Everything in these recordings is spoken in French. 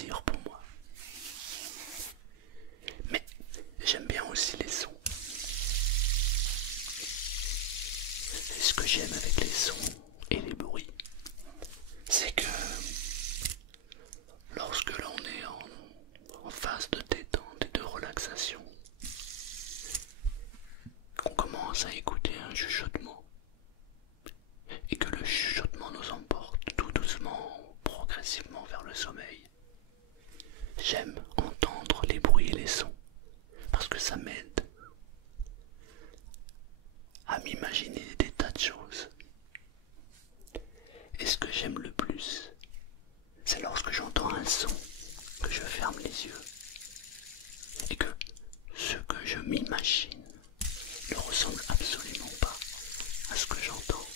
plaisir pour moi. Mais j'aime bien aussi les sons. Et ce que j'aime avec les sons et les bruits, c'est que lorsque l'on est en phase de détente et de relaxation, qu'on commence à écouter un chuchotement, et que le chuchotement nous emporte tout doucement, progressivement vers le sommeil, j'aime entendre les bruits et les sons, parce que ça m'aide à m'imaginer des tas de choses. Et ce que j'aime le plus, c'est lorsque j'entends un son, que je ferme les yeux, et que ce que je m'imagine ne ressemble absolument pas à ce que j'entends.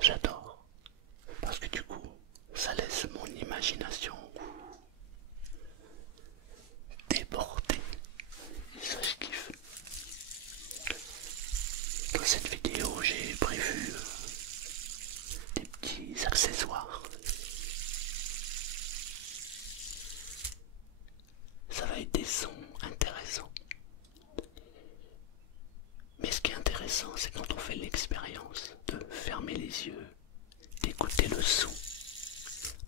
J'adore, parce que du coup, ça laisse mon imagination déborder. Et ça, je kiffe. Dans cette vidéo, j'ai prévu des petits accessoires. Ça va être des sons intéressants. Mais ce qui est intéressant, c'est quand on fait l'expérience de fermer les yeux, d'écouter le son,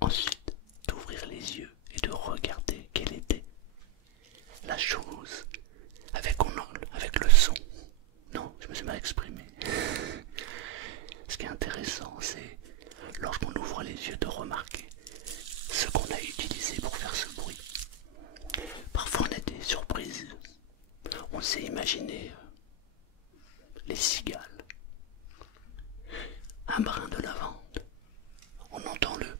ensuite d'ouvrir les yeux et de regarder quelle était la chose avec le son. Non, je me suis mal exprimé. Ce qui est intéressant, c'est lorsqu'on ouvre les yeux de remarquer ce qu'on a utilisé pour faire ce bruit. Parfois on a des surprises. On s'est imaginé les cigales, un brin de lavande, on entend le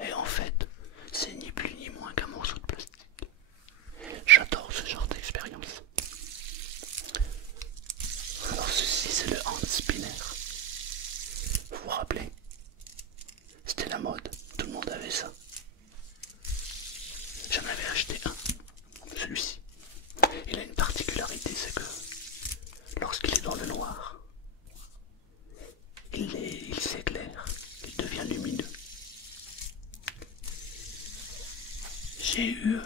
et en fait c'est ni plus ni moins qu'un morceau de plastique. J'adore ce genre d'expérience. Alors ceci c'est le hand spinner. Vous vous rappelez? C'était la mode, tout le monde avait ça. J'en avais acheté un, celui-ci. Il a une particularité, c'est que lorsqu'il est dans le noir, il s'éclaire, il devient lumineux. J'ai eu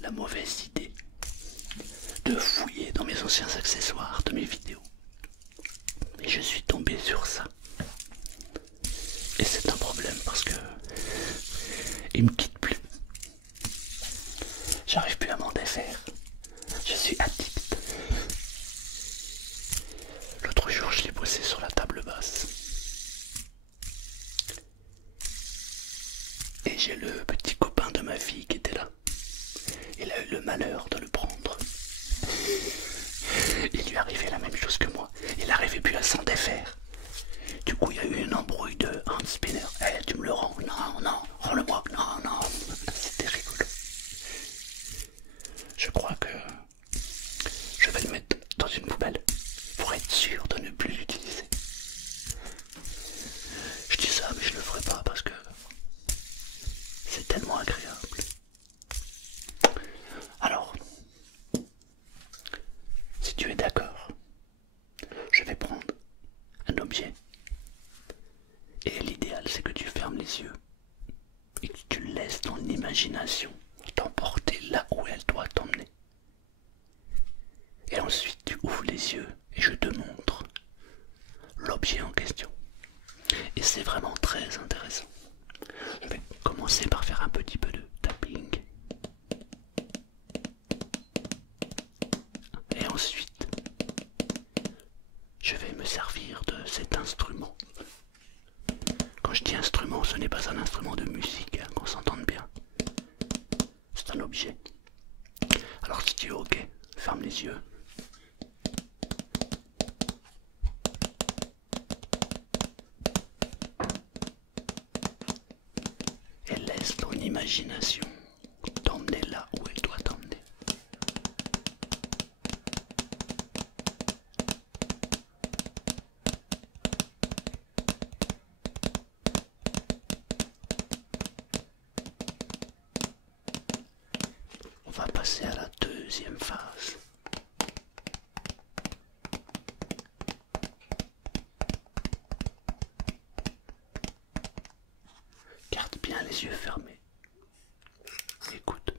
la mauvaise idée de fouiller dans mes anciens accessoires de mes vidéos. Et je suis tombé sur ça. Et c'est un problème parce que il me quitte plus. J'arrive plus à m'en défaire. Je suis addict. L'autre jour, je l'ai posé sur la table basse. Et j'ai le petit copain de ma fille qui était là. Il a eu le malheur de le prendre. Il lui arrivait la même chose que moi. Il n'arrivait plus à s'en défaire. Du coup, il y a eu une embrouille de hand spinner. Eh, tu me le rends? Non, non, rends-le-moi. Non, non. C'était rigolo. Je crois que je vais le mettre dans une poubelle pour être sûr de ne plus l'utiliser. Je dis ça, mais je le ferai pas parce que c'est tellement agréable. Alors, si tu es d'accord, je vais prendre un objet. Et l'idéal, c'est que tu fermes les yeux et que tu laisses ton imagination t'emporter là où elle doit t'emmener. Et ensuite, tu ouvres les yeux et je te montre l'objet en question. Et c'est vraiment très intéressant. Je vais commencer par faire un petit peu de tapping. Et ensuite, je vais me servir de cet instrument. Quand je dis instrument, ce n'est pas un instrument de musique, hein, qu'on s'entende bien. C'est un objet. Alors si tu es ok, ferme les yeux. Et laisse ton imagination t'emmener là où elle doit t'emmener. On va passer à la deuxième phase. les yeux fermés. Écoute.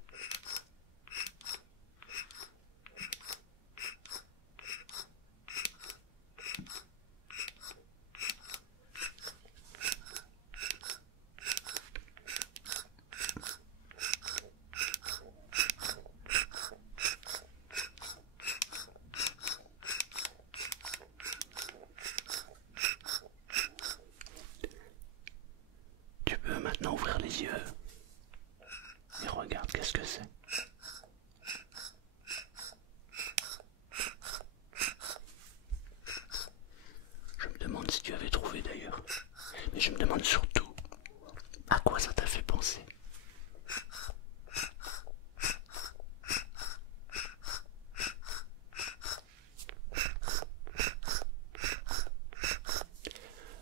Tu peux maintenant ouvrir les yeux et regarde qu'est-ce que c'est. Je me demande si tu avais trouvé d'ailleurs, mais je me demande surtout à quoi ça t'a fait penser.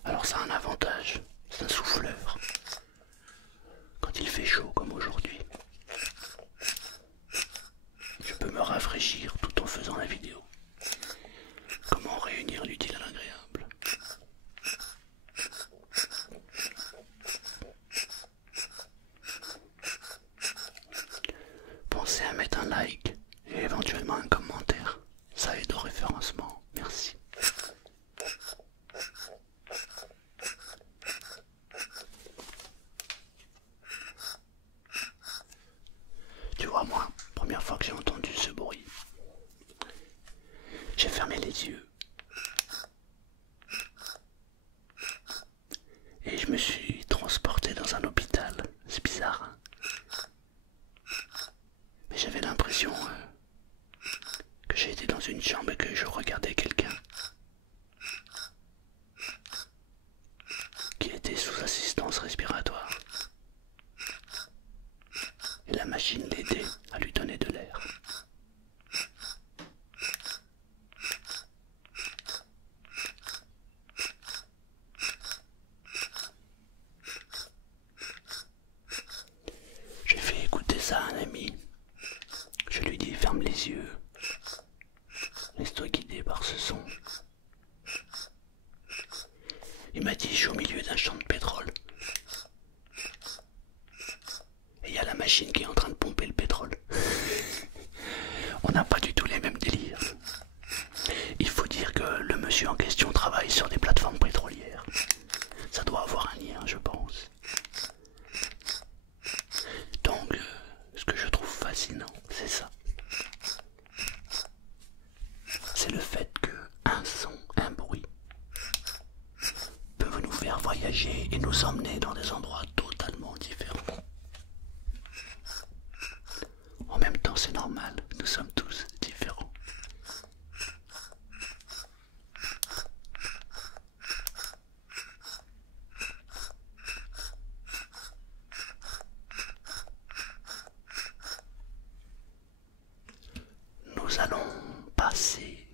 Alors ça a un avantage, c'est un souffleur. Quand il fait chaud comme aujourd'hui, je peux me rafraîchir tout en faisant la vidéo. Comment réunir l'utile à l'agréable? Pensez à mettre un like et éventuellement un commentaire. Ça aide au référencement. Merci. Tu vois, moi, première fois que j'ai entendu ce bruit, j'ai fermé les yeux et je me suis transporté dans un hôpital. C'est bizarre, hein, mais j'avais l'impression que j'étais dans une chambre et que je regardais quelqu'un qui était sous assistance respiratoire. Et la machine l'aidait à lui donner de l'air. J'ai fait écouter ça à un ami. Je lui dis ferme les yeux. Laisse-toi guider par ce son. Il m'a dit je suis au milieu d'un champ de pétrole. Et il y a la machine qui est en train de pomper le pétrole. On n'a pas du tout les mêmes délires. Il faut dire que le monsieur en question travaille sur des plateformes pétrolières. Ça doit avoir un lien, je pense. Donc, ce que je trouve fascinant, c'est ça. C'est le fait qu'un son, un bruit, peuvent nous faire voyager et nous emmener dans des endroits totalement différents. En même temps, c'est normal, nous sommes tous différents. Nous allons passer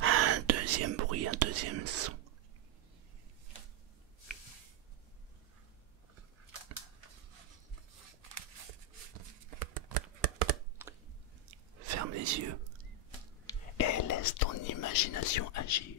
à un deuxième bruit, un deuxième son. Ferme les yeux et laisse ton imagination agir.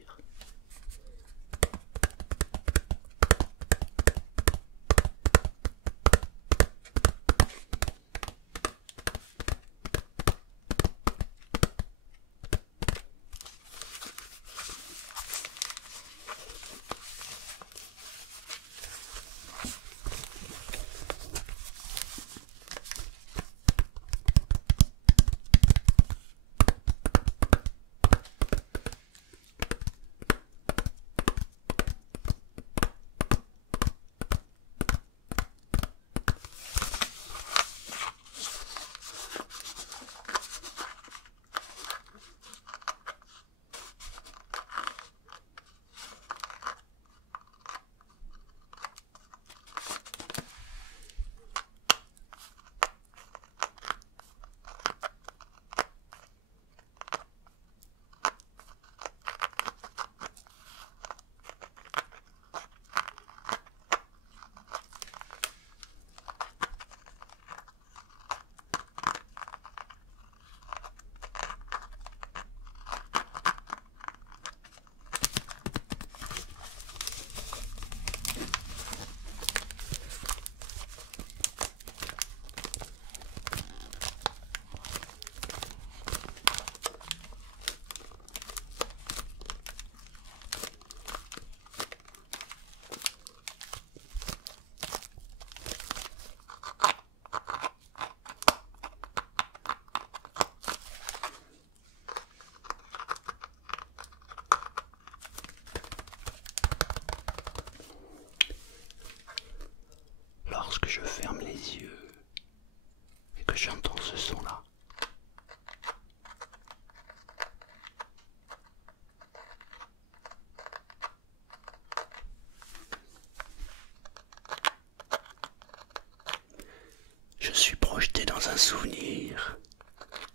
souvenir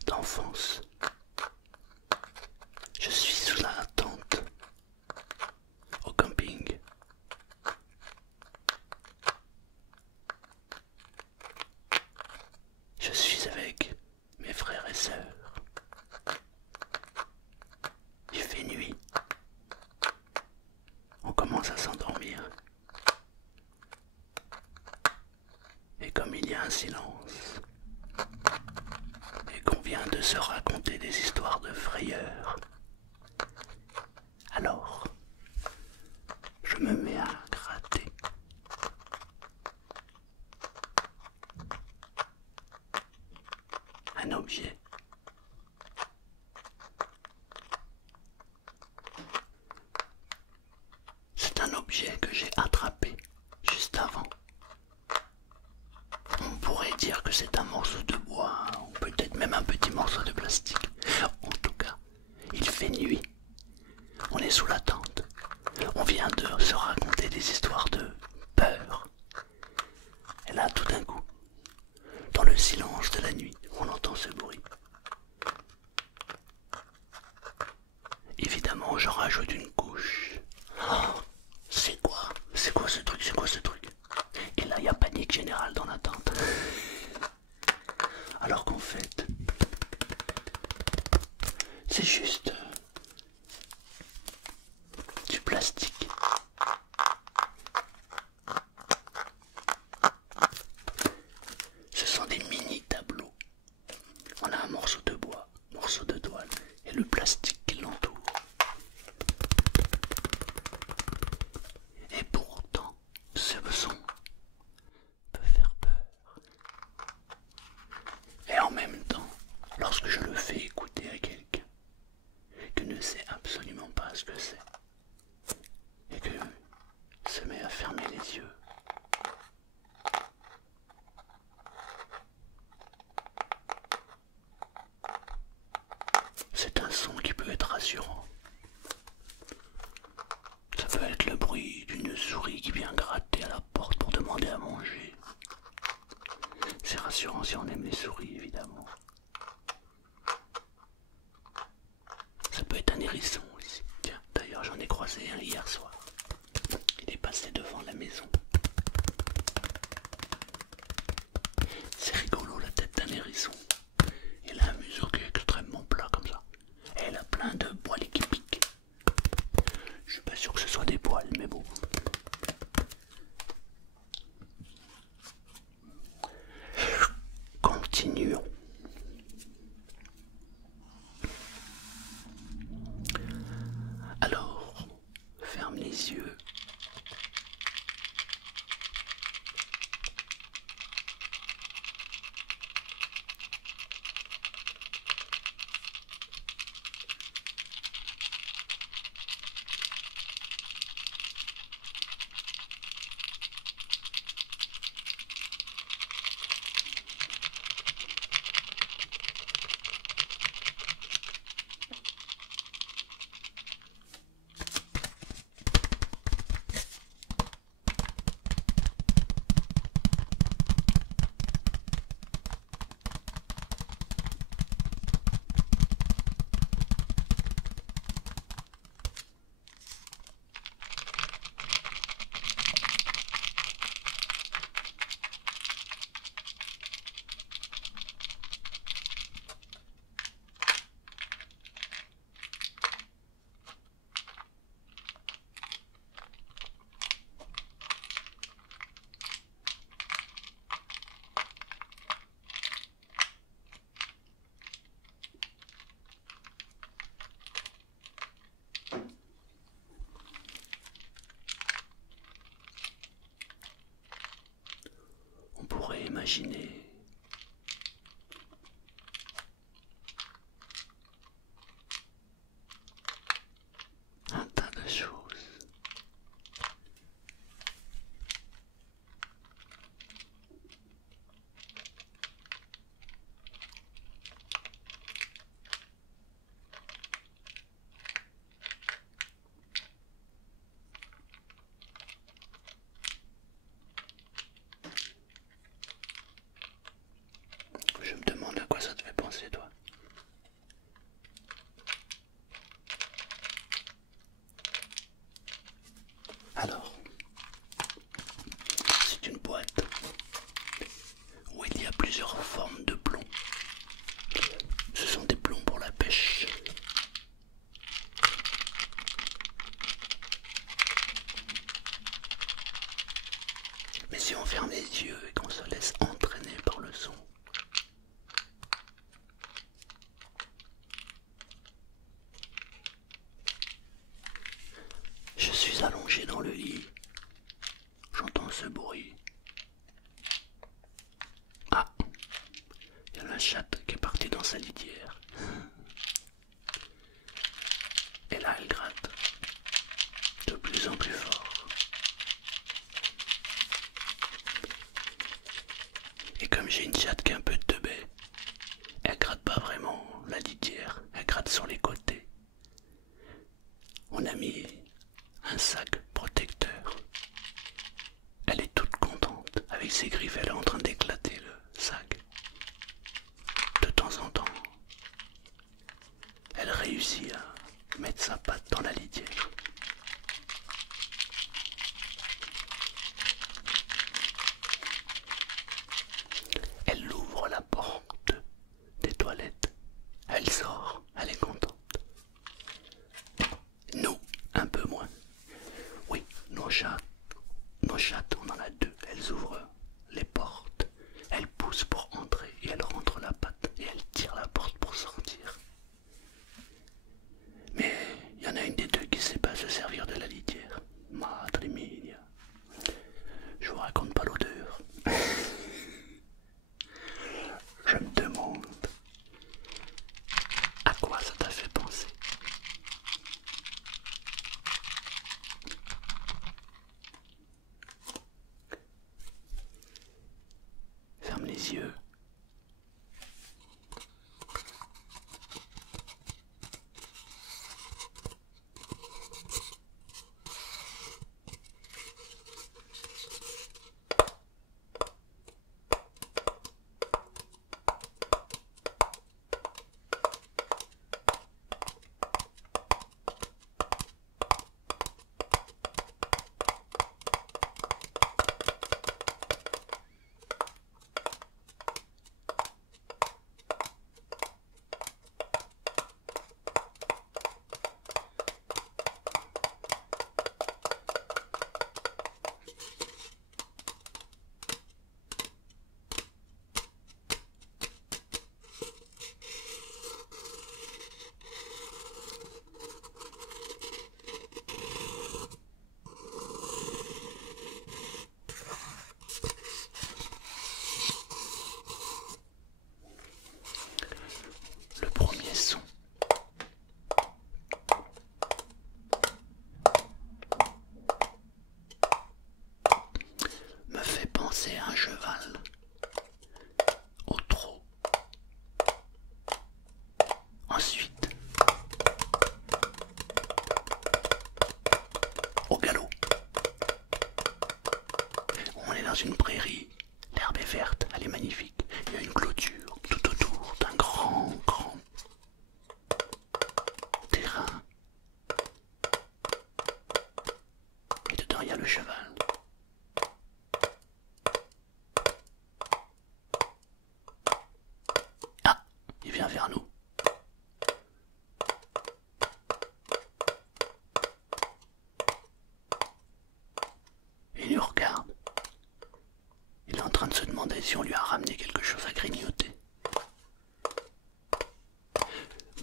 d'enfance. Je suis sous la tente au camping. Je suis avec mes frères et sœurs. Il fait nuit. On commence à s'endormir. Et comme il y a un silence, et qu'on vient de se raconter des histoires de frayeur, alors je me mets à gratter. Un objet. C'est un objet que j'ai attrapé juste avant. On pourrait dire que c'est un morceau de bois, ou peut-être même un petit morceau de plastique. En tout cas, il fait nuit. On est sous la tente. On vient de se raconter des histoires de peur. Et là, tout d'un coup, dans le silence de la nuit, on entend ce bruit. Évidemment, j'en rajoute une couche. Oh, c'est quoi? C'est quoi ce truc? C'est quoi ce truc? Et là, il y a panique générale dans la tente. Alors qu'en fait, c'est juste du plastique. Ce sont des mini tableaux. On a un morceau de bois, morceau de toile et le plastique qui l'entoure. Et pourtant, ce son peut faire peur. Et en même temps, lorsque je le fais écouter à quelqu'un qui ne sait absolument pas ce que c'est et que se met à fermer les yeux, c'est un son qui peut être rassurant. Ça peut être le bruit d'une souris qui vient gratter à la porte pour demander à manger. C'est rassurant si on aime les souris, évidemment. Ça peut être un hérisson aussi. Tiens, d'ailleurs j'en ai croisé un hier soir. Il est passé devant la maison. C'est rigolo la tête d'un hérisson. Il a un museau qui est extrêmement plat comme ça. Et elle a plein de poils qui piquent. Je suis pas sûr que ce soit des poils, mais bon. Continuons. Alors, ferme les yeux. On pourrait imaginer un tas de choses. si on ferme les yeux et qu'on se laisse entraîner par le son. Je suis allongé dans le lit. J'entends ce bruit. Ah, il y a la chatte qui est partie dans sa litière. Et là, elle gratte de plus en plus fort. Et comme j'ai une chatte qui est un peu teubée, elle gratte pas vraiment la litière, elle gratte sur les côtés. On a mis un sac protecteur. Elle est toute contente. Avec ses griffes, elle est en train d'éclater le sac. De temps en temps, elle réussit à mettre sa patte dans la litière. Elle ouvre la porte des toilettes. Elle sort, elle est contente. Nous, un peu moins. Oui, nos chattes, on en a deux. Elles ouvrent les portes. Elles poussent pour entrer et elles rentrent la patte et elles tirent la porte pour sortir. Mais il y en a une des deux qui sait pas se servir de la litière. Madre mia. Je vous raconte pas l'odeur. Je me demande à quoi ça t'a fait penser. Ferme les yeux. Le premier son me fait penser à un cheval au trot. Ensuite, au galop. On est dans une prairie, l'herbe est verte, elle est magnifique. Il y a une clôture tout autour d'un grand terrain. Et dedans il y a le cheval. Ah, il vient vers nous. Il nous regarde. Il est en train de se demander si on lui a ramené quelque chose à grignoter.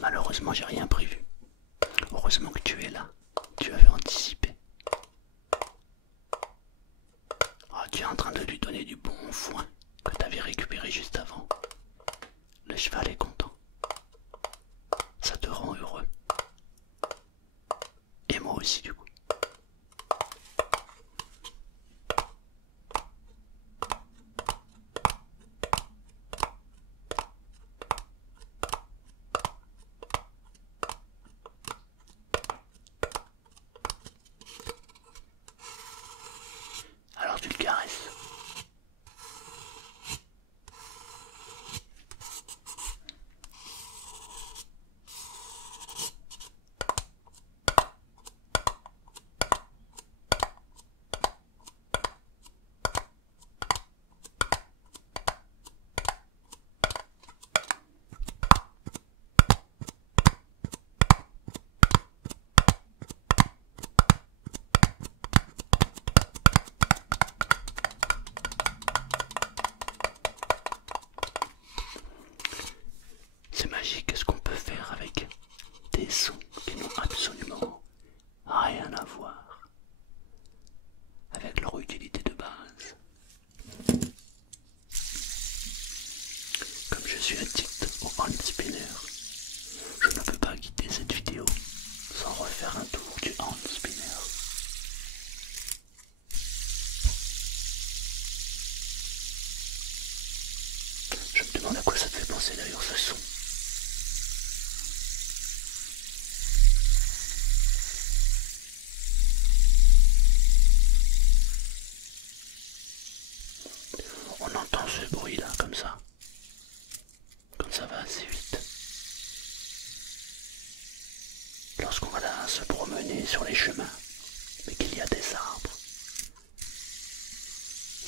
Malheureusement, j'ai rien prévu. Heureusement que tu es là. Tu avais anticipé. Oh, tu es en train de lui donner du bon foin que tu avais récupéré juste avant. Le cheval est content. Ça te rend heureux. Et moi aussi, du coup. Alors tu le caresses. voir avec leur utilité de base. Comme je suis addict au hand spinner, je ne peux pas quitter cette vidéo sans refaire un tour du hand spinner. Je me demande à quoi ça te fait penser d'ailleurs ce son. On entend ce bruit là comme ça, quand ça va assez vite. Lorsqu'on va se promener sur les chemins, mais qu'il y a des arbres,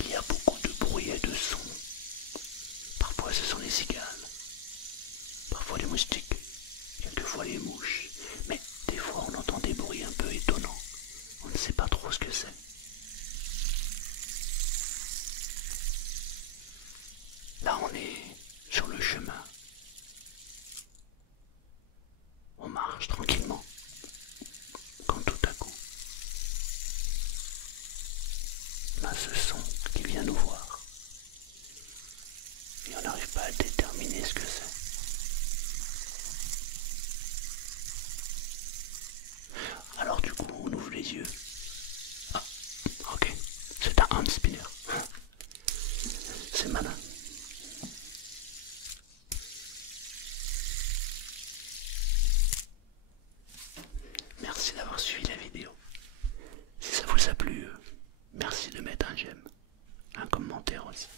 il y a beaucoup de bruit et de sons. Parfois ce sont les cigales, parfois les moustiques, quelquefois les mouches, mais des fois on entend des bruits un peu étonnants. On ne sait pas trop ce que c'est. Là on est sur le chemin. On marche tranquillement, quand tout à coup, on a ce son qui vient nous voir. Et on n'arrive pas à déterminer ce que c'est. Alors du coup, on ouvre les yeux. Ah, ok, c'est un hand spinner. C'est malin. Merci d'avoir suivi la vidéo. Si ça vous a plu, merci de mettre un j'aime, un commentaire aussi.